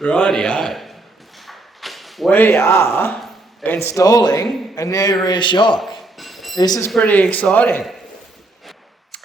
Rightio. We are installing a new rear shock. This is pretty exciting.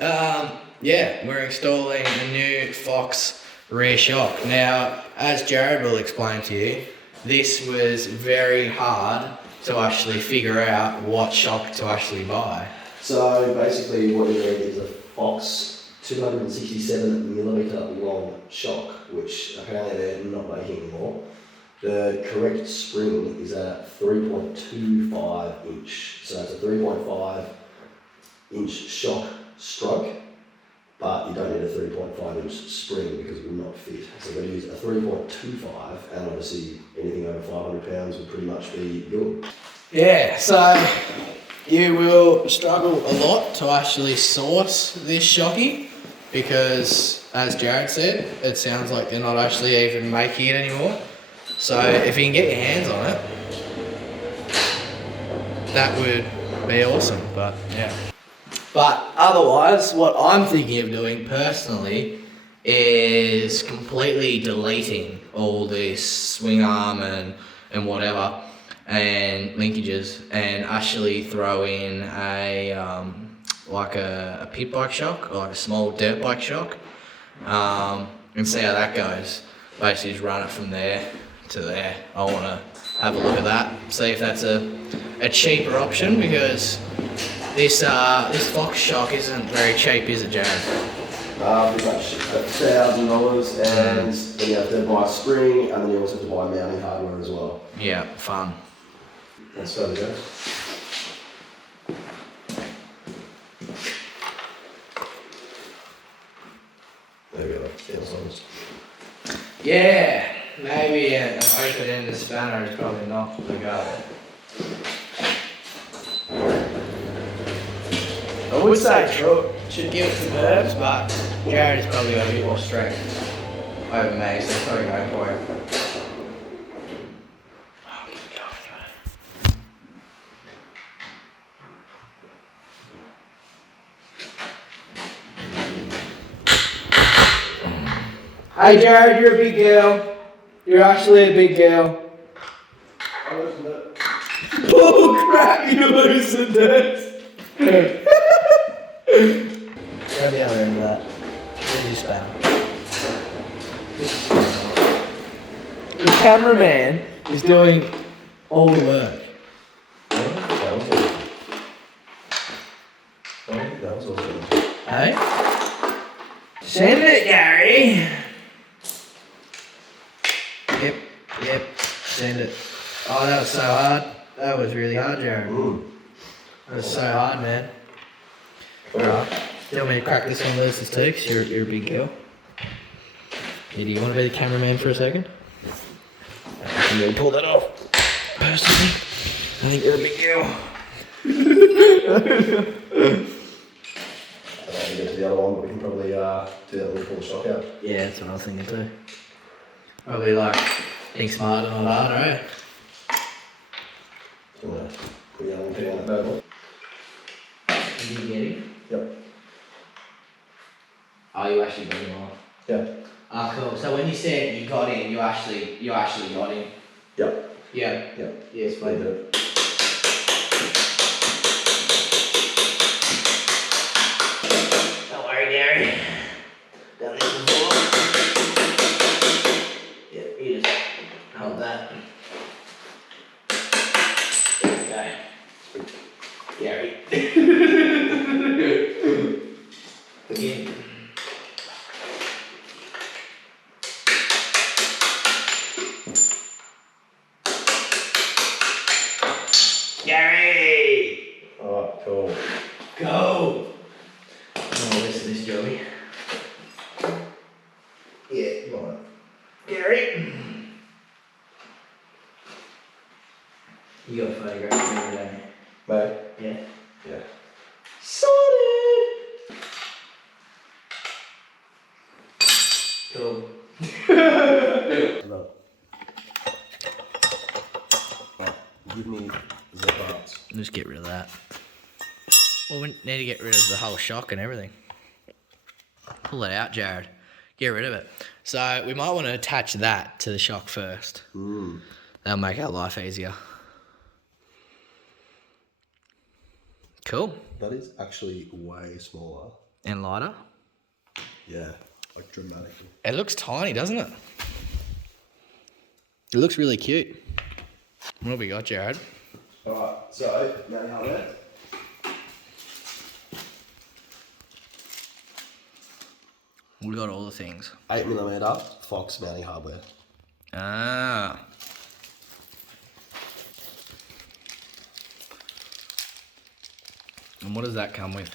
Yeah, we're installing a new Fox rear shock. Now, as Jared will explain to you, this was very hard to actually figure out what shock to actually buy. So basically what you need is a Fox 267mm long shock, which apparently they're not making anymore. The correct spring is a 3.25 inch. So it's a 3.5 inch shock stroke, but you don't need a 3.5 inch spring because it will not fit. So we're going to use a 3.25, and obviously anything over 500 pounds would pretty much be good. Yeah, so you will struggle a lot to actually source this shocky because, as Jared said, it sounds like they're not actually even making it anymore. So if you can get your hands on it, that would be awesome, but yeah. But otherwise, what I'm thinking of doing personally is completely deleting all this swing arm and whatever and linkages, and actually throw in a like a pit bike shock or like a small dirt bike shock, and see how that goes. Basically just run it from there to there. I want to have a look at that, see if that's a cheaper option, because this Fox shock isn't very cheap, is it, Jared? Pretty much $1,000, and then you have to buy a spring, and then you also have to buy mounting hardware as well. Yeah, fun. That's further go. There we go, $1,000. Yeah, maybe an open ended spanner is probably not the go. I would say Trout should give it some herbs, but Jared has probably got a bit more strength over me, so he's probably going for it. Hey Jared, you're a big girl. You're actually a big girl. I loosened it. Oh crap, you loosened it. Grab the other end of that. Where's your spanner? The cameraman is doing all the work. That was awesome. Hey? Send it, Gary. Yep, send it. Oh, that was so hard. That was really hard, Jared. That was so hard, man. Alright. Do you want me to crack this one loose too, because you're a big girl? Yeah, do you want to be the cameraman for a second? I can really pull that off. Personally, I think you're a big girl. I don't want to get to the other one, but we can probably do that when we pull the shock out. Yeah, that's what I was thinking too. Probably like, think smart and all that, right? So I'm going to put your other pin on the table. Did you get him? Yep. Oh, you actually got him on. Yeah. Ah, cool. So when you said you got him, you actually got him. Yep. Yeah. Yep. Yes, Play please. it. Don't worry, Gary. Done this before. Yep, you just hold that. There we go. Gary. Again. Gary! Alright, cool. Go! Oh, listen to this, Joey. Yeah, Right. Gary. You got a photograph of me, don't you? Mate? Yeah. Yeah. Sorted! Cool. Look. Right, give me the parts. Just get rid of that. Well, we need to get rid of the whole shock and everything. Pull it out, Jared. get rid of it. So we might want to attach that to the shock first. That'll make our life easier. Cool. That is actually way smaller. And lighter. Yeah, like dramatically. It looks tiny, doesn't it? It looks really cute. What have we got, Jared? Alright, so mounting hardware. We got all the things. 8mm Fox mounting hardware. Ah. And what does that come with?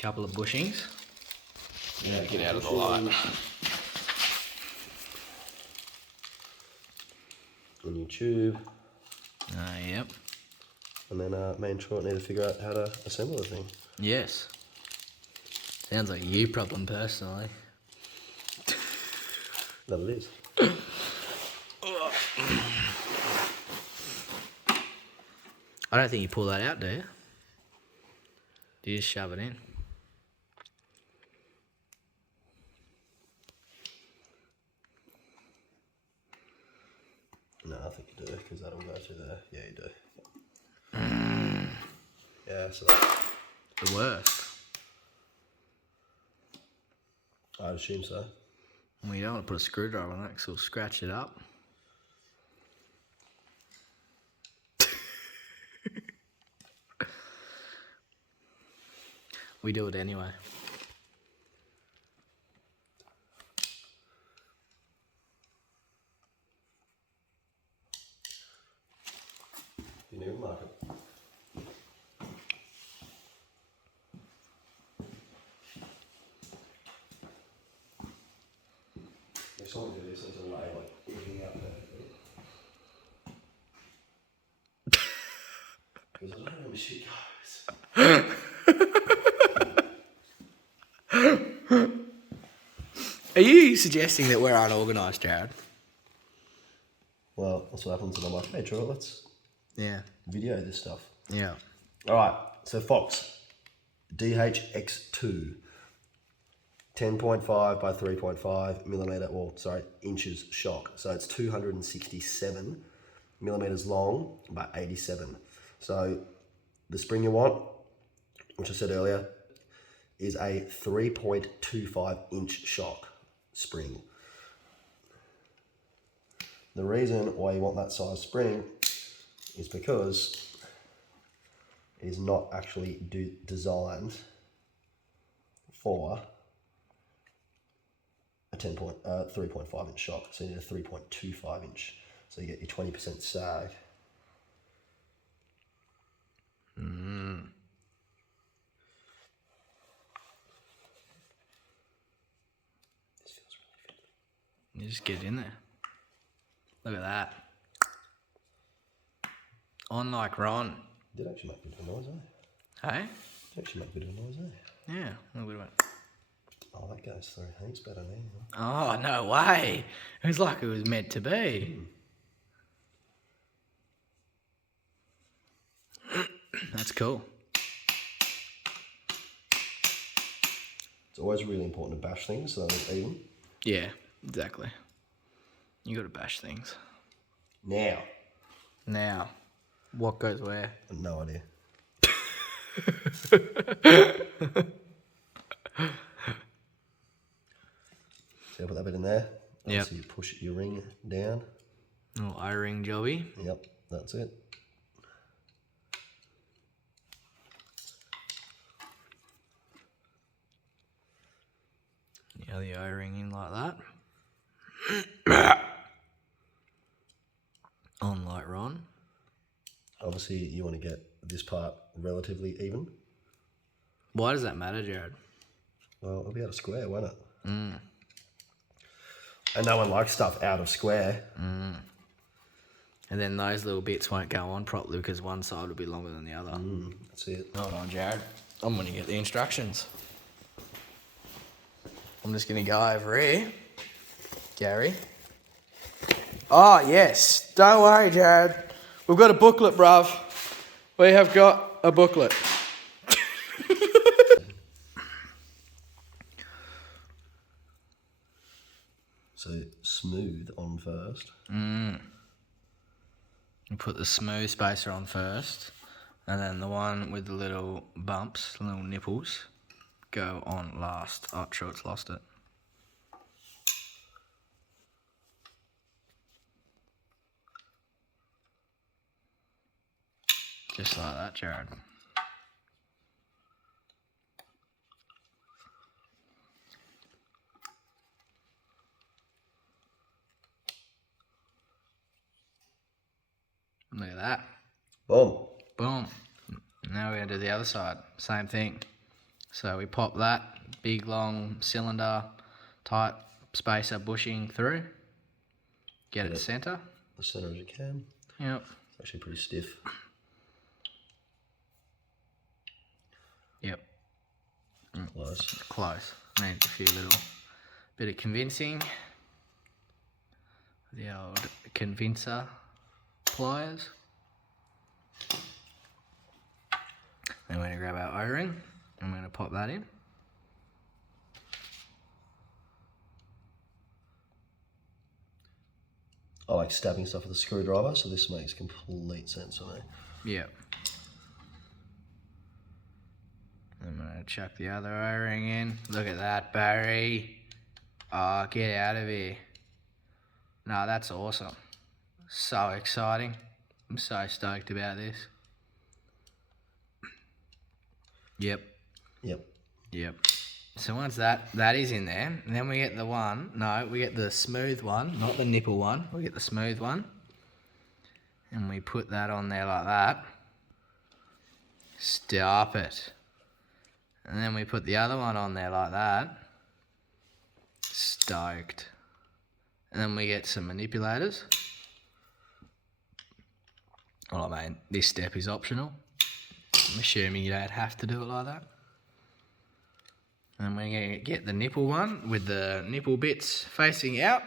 Couple of bushings. Yeah, Get out of the light. A new tube. Yep. And then me and Troy need to figure out how to assemble the thing. Yes. Sounds like a you problem personally. That it is. I don't think you pull that out, do you? Do you just shove it in? No, I think you do, because that'll go through there. Yeah, you do. Yeah, so The worst. I'd assume so. Well, you don't want to put a screwdriver on that because it'll scratch it up. We do it anyway. You need to mark it. If someone did this into a way, like eating out perfectly. Because I don't know where shit goes. Are you suggesting that we're unorganised, Jared? Well, that's what happens when I'm like, hey Troy, let's Yeah. video this stuff. Yeah. Alright, so Fox, DHX2, 10.5 by 3.5 millimeter, inches shock. So it's 267 millimeters long by 87. So the spring you want, which I said earlier, is a 3.25 inch shock spring. The reason why you want that size spring is because it is not actually designed for a 3.5 inch shock. So you need a 3.25 inch. So you get your 20% sag. This feels really fiddly. You just get it in there. Look at that. On like Ron. Did actually make a bit of a noise, eh? Hey? Did actually make a bit of a noise, eh? Yeah. A little bit of it. Oh, that goes through heaps better now. Oh, no way. It was like it was meant to be. That's cool. It's always really important to bash things so they're even. Yeah, exactly. You gotta bash things. Now, what goes where? no idea. So you put that bit in there. Yep. So you push your ring down. Oh, eye-ring jobby. Yep, that's it. Yeah, the eye-ring in like that. On like Ron. Obviously, you want to get this part relatively even. Why does that matter, Jared? Well, it'll be out of square, won't it? And no one likes stuff out of square. And then those little bits won't go on properly because one side will be longer than the other. That's it. Hold on, Jared. I'm going to get the instructions. I'm just going to go over here. Gary. Oh, yes. Don't worry, Jared. We've got a booklet, bruv. We have got a booklet. So smooth on first. You put the smooth spacer on first, and then the one with the little bumps, little nipples, go on last. Oh, sure, it's lost it. Just like that, Jared. Look at that. Boom. Boom. Now we're going to do the other side. Same thing. So we pop that big long cylinder type spacer bushing through. Get it centre. The centre as you can. Yep. It's actually pretty stiff. Yep. Close. Close. Needs a few little bit of convincing. The old convincer pliers. Then we're going to grab our O-ring and we're going to pop that in. I like stabbing stuff with a screwdriver, so this makes complete sense to me. Yep. I'm going to chuck the other O-ring in. Look at that, Barry. Oh, get out of here. No, that's awesome. So exciting. I'm so stoked about this. Yep. Yep. Yep. So once that is in there, then we get the one, no, we get the smooth one, not the nipple one. We get the smooth one. And we put that on there like that. Stop it. And then we put the other one on there like that. Stoked. And then we get some manipulators. Well, I mean, this step is optional. I'm assuming you don't have to do it like that. And we're going to get the nipple one with the nipple bits facing out.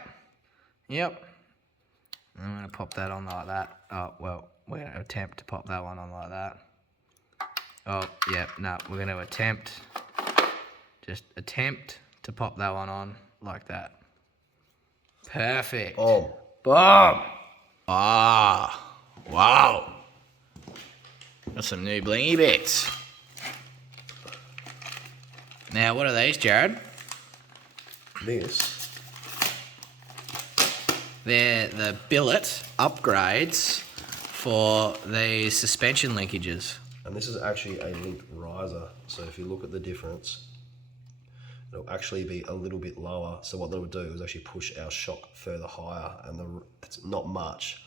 Yep. And I'm going to pop that on like that. Oh, well, we're going to attempt to pop that one on like that. Oh, yeah, no, we're going to just attempt to pop that one on like that. Perfect. Boom. Boom. Ah, wow. Got some new blingy bits. Now, what are these, Jared? This. They're the billet upgrades for the suspension linkages. And this is actually a link riser. So if you look at the difference, it'll actually be a little bit lower. So what that would do is actually push our shock further higher, and it's not much.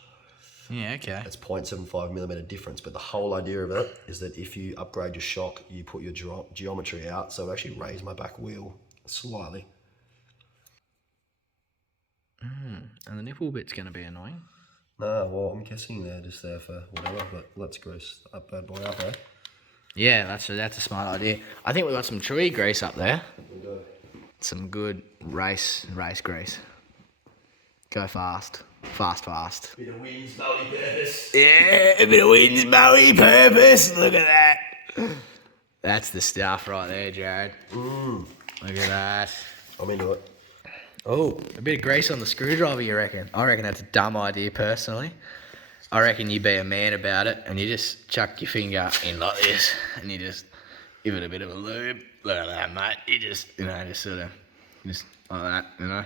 Yeah, okay. It's 0.75 millimeter difference, but the whole idea of it is that if you upgrade your shock, you put your geometry out, so it actually raised my back wheel slightly. And the nipple bit's going to be annoying. No, well, I'm guessing they're just there for whatever, but let's grease that bad boy up, eh? Yeah, that's a smart idea. I think we've got some chewy grease up there. We do. Some good race grease. Go fast. Fast. Bit of wins, multi-purpose. Yeah, a bit of wins, multi-purpose. Look at that. That's the stuff right there, Jared. Look at that. I'm into it. Oh, a bit of grease on the screwdriver, you reckon? I reckon that's a dumb idea, personally. I reckon you be a man about it and you just chuck your finger in like this and you just give it a bit of a lube. Look at that, mate. You just, just sort of, just like that,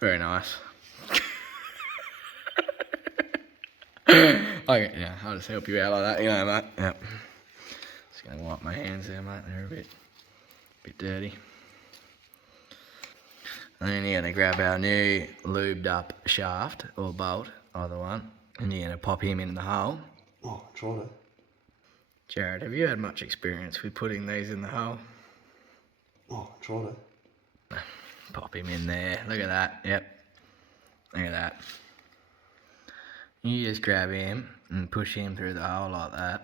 Very nice. Okay, yeah, I'll just help you out like that, mate. Yep. Just gonna wipe my hands there, mate. They're a bit dirty. And then you're gonna grab our new lubed up shaft or bolt, either one, and you're gonna pop him in the hole. Oh, try to. Jared, have you had much experience with putting these in the hole? Oh, try to. Pop him in there. Look at that. Yep. Look at that. You just grab him and push him through the hole like that.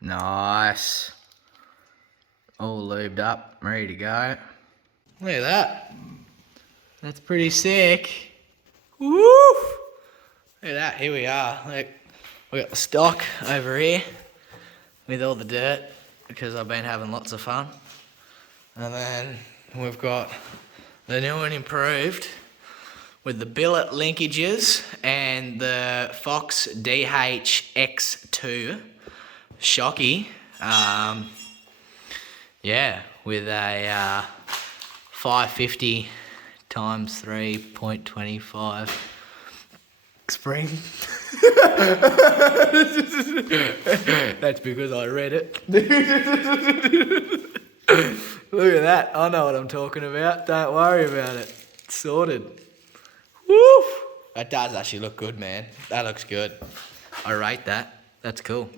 Nice. All lubed up, ready to go. Look at that. That's pretty sick. Woo! Look at that, here we are. Look, we got the stock over here with all the dirt because I've been having lots of fun. And then we've got the new and improved with the billet linkages and the Fox DHX2 shocky. Yeah, with a 550 times 3.25 spring. That's because I read it. Look at that. I know what I'm talking about. Don't worry about it. It's sorted. Woo! That does actually look good, man. That looks good. I rate that. That's cool.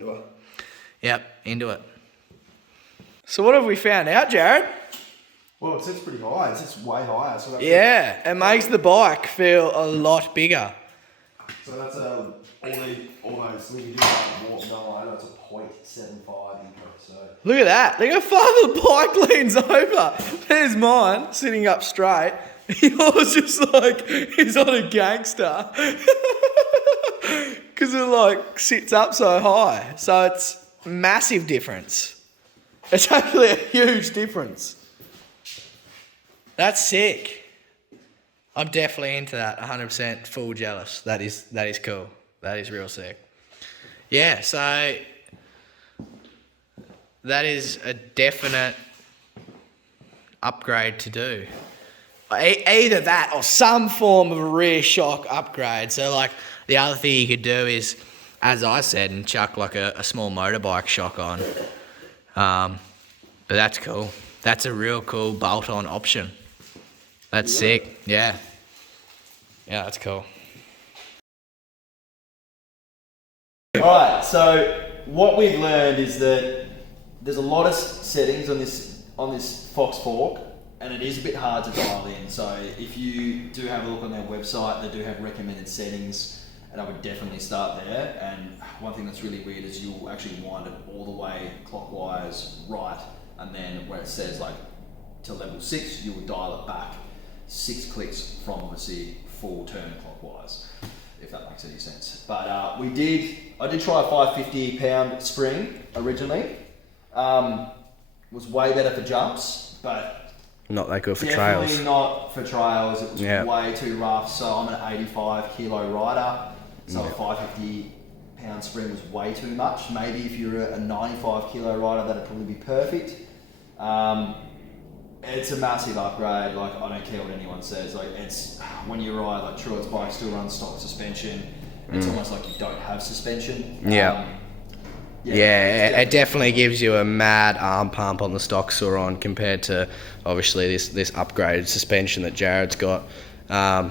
Yep, into it. So what have we found out, Jared? Well, it sits pretty high. It sits way higher. So Yeah, it makes the bike feel a lot bigger. So that's all those linkages are warped. No, that's a 0.75 increase. So Look at that. Look how far the bike leans over. There's mine sitting up straight. Yours just like he's on a gangster. Because it like sits up so high. So it's massive difference. It's actually a huge difference. That's sick. I'm definitely into that. 100% full jealous. That is cool. That is real sick. Yeah, so that is a definite upgrade to do. Either that or some form of a rear shock upgrade. So like the other thing you could do is, as I said, and chuck like a small motorbike shock on. But that's cool. That's a real cool bolt-on option. That's sick. Yeah. Yeah, that's cool. Alright, so what we've learned is that there's a lot of settings on this Fox fork, and it is a bit hard to dial in. So if you do have a look on their website, they do have recommended settings, and I would definitely start there. And one thing that's really weird is you'll actually wind it all the way clockwise right, and then where it says like to level 6, you will dial it back 6 clicks from obviously full turn clockwise, if that makes any sense. But I did try a 550 pound spring originally. Was way better for jumps, but not that good for definitely trails. not for trails. It was way too rough. So I'm an 85 kilo rider, so a 550 pound spring was way too much. Maybe if you're a 95 kilo rider, that'd probably be perfect. It's a massive upgrade. Like, I don't care what anyone says. Like, it's when you ride, like Truett's bike still runs stock suspension. It's almost like you don't have suspension. Yeah, it definitely gives you a mad arm pump on the stock Sauron compared to obviously this upgraded suspension that Jared's got. Like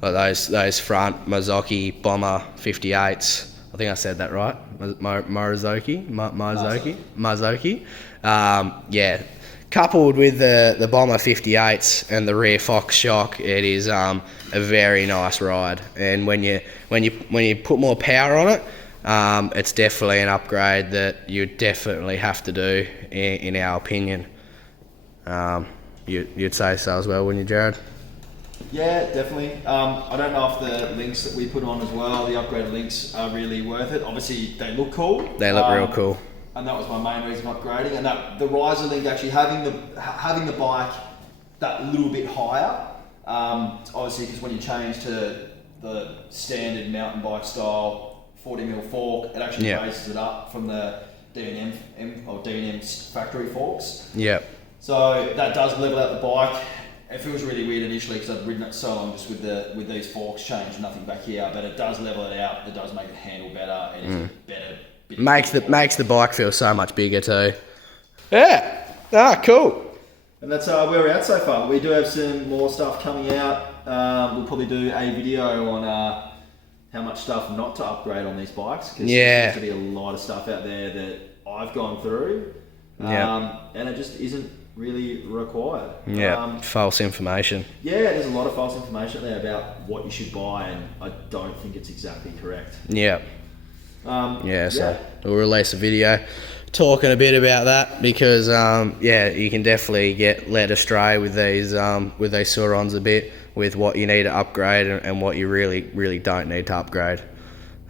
those front Marzocchi Bomber 58s. I think I said that right. Marzocchi. Coupled with the Bomber 58s and the rear Fox shock, it is a very nice ride. And when you put more power on it, it's definitely an upgrade that you definitely have to do, in our opinion. You'd say so as well, wouldn't you, Jared? Yeah, definitely. I don't know if the links that we put on as well, the upgraded links, are really worth it. Obviously, they look cool. They look real cool. And that was my main reason for upgrading. And that the riser link, actually having the bike that little bit higher, obviously because when you change to the standard mountain bike style 40mm fork, it actually raises it up from the D&M's factory forks. Yeah. So that does level out the bike. It feels really weird initially because I've ridden it so long just with these forks changed, nothing back here, but it does level it out. It does make it handle better. It is a better. Makes the bike feel so much bigger too. Yeah. Cool. And that's where we're at so far. We do have some more stuff coming out. We'll probably do a video on how much stuff not to upgrade on these bikes, because there seems to be a lot of stuff out there that I've gone through, and it just isn't really required. False information. Yeah, there's a lot of false information there about what you should buy, and I don't think it's exactly correct. So we'll release a video talking a bit about that, because you can definitely get led astray with these Saurons a bit, with what you need to upgrade and what you really don't need to upgrade.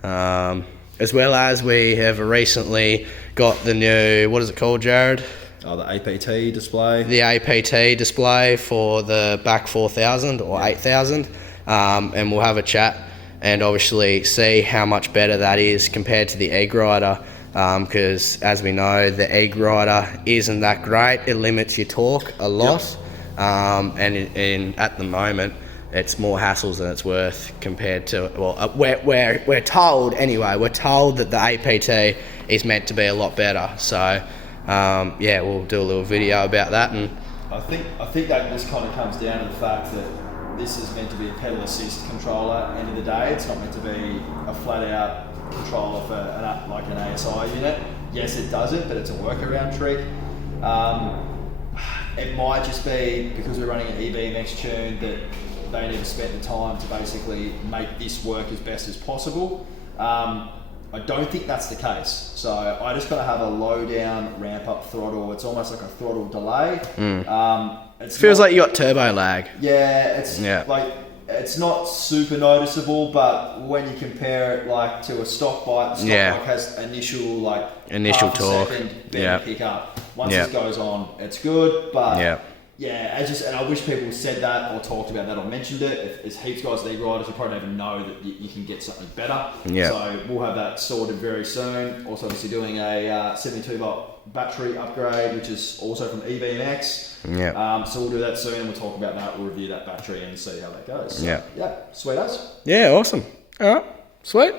As well as we have recently got the new, what is it called, Jared? Oh, the APT display. The APT display for the back 4000 or 8000, and we'll have a chat and obviously see how much better that is compared to the egg rider, because as we know, the egg rider isn't that great. It limits your torque a lot. And at the moment, it's more hassles than it's worth compared to, well, we're told anyway, we're told that the APT is meant to be a lot better. So yeah, we'll do a little video about that. And I think that just kind of comes down to the fact that this is meant to be a pedal assist controller. End of the day, it's not meant to be a flat out controller for like an ASI unit. Yes, it does it, but it's a workaround trick. It might just be because we're running an eBMX tune that they never spent the time to basically make this work as best as possible. I don't think that's the case. So I just got to have a low down ramp up throttle. It's almost like a throttle delay. It feels like you got turbo lag. Yeah, it's not super noticeable, but when you compare it like to a stock bike, the stock bike has initial half torque. A second pick up. Once it goes on, it's good, but and I wish people said that or talked about that or mentioned it. If there's heaps of guys that riders who probably don't even know that you can get something better. So we'll have that sorted very soon. Also, obviously doing a 72 volt battery upgrade, which is also from eBMX. So we'll do that soon. We'll talk about that. We'll review that battery and see how that goes. So, sweet as. Yeah, awesome. All right, sweet.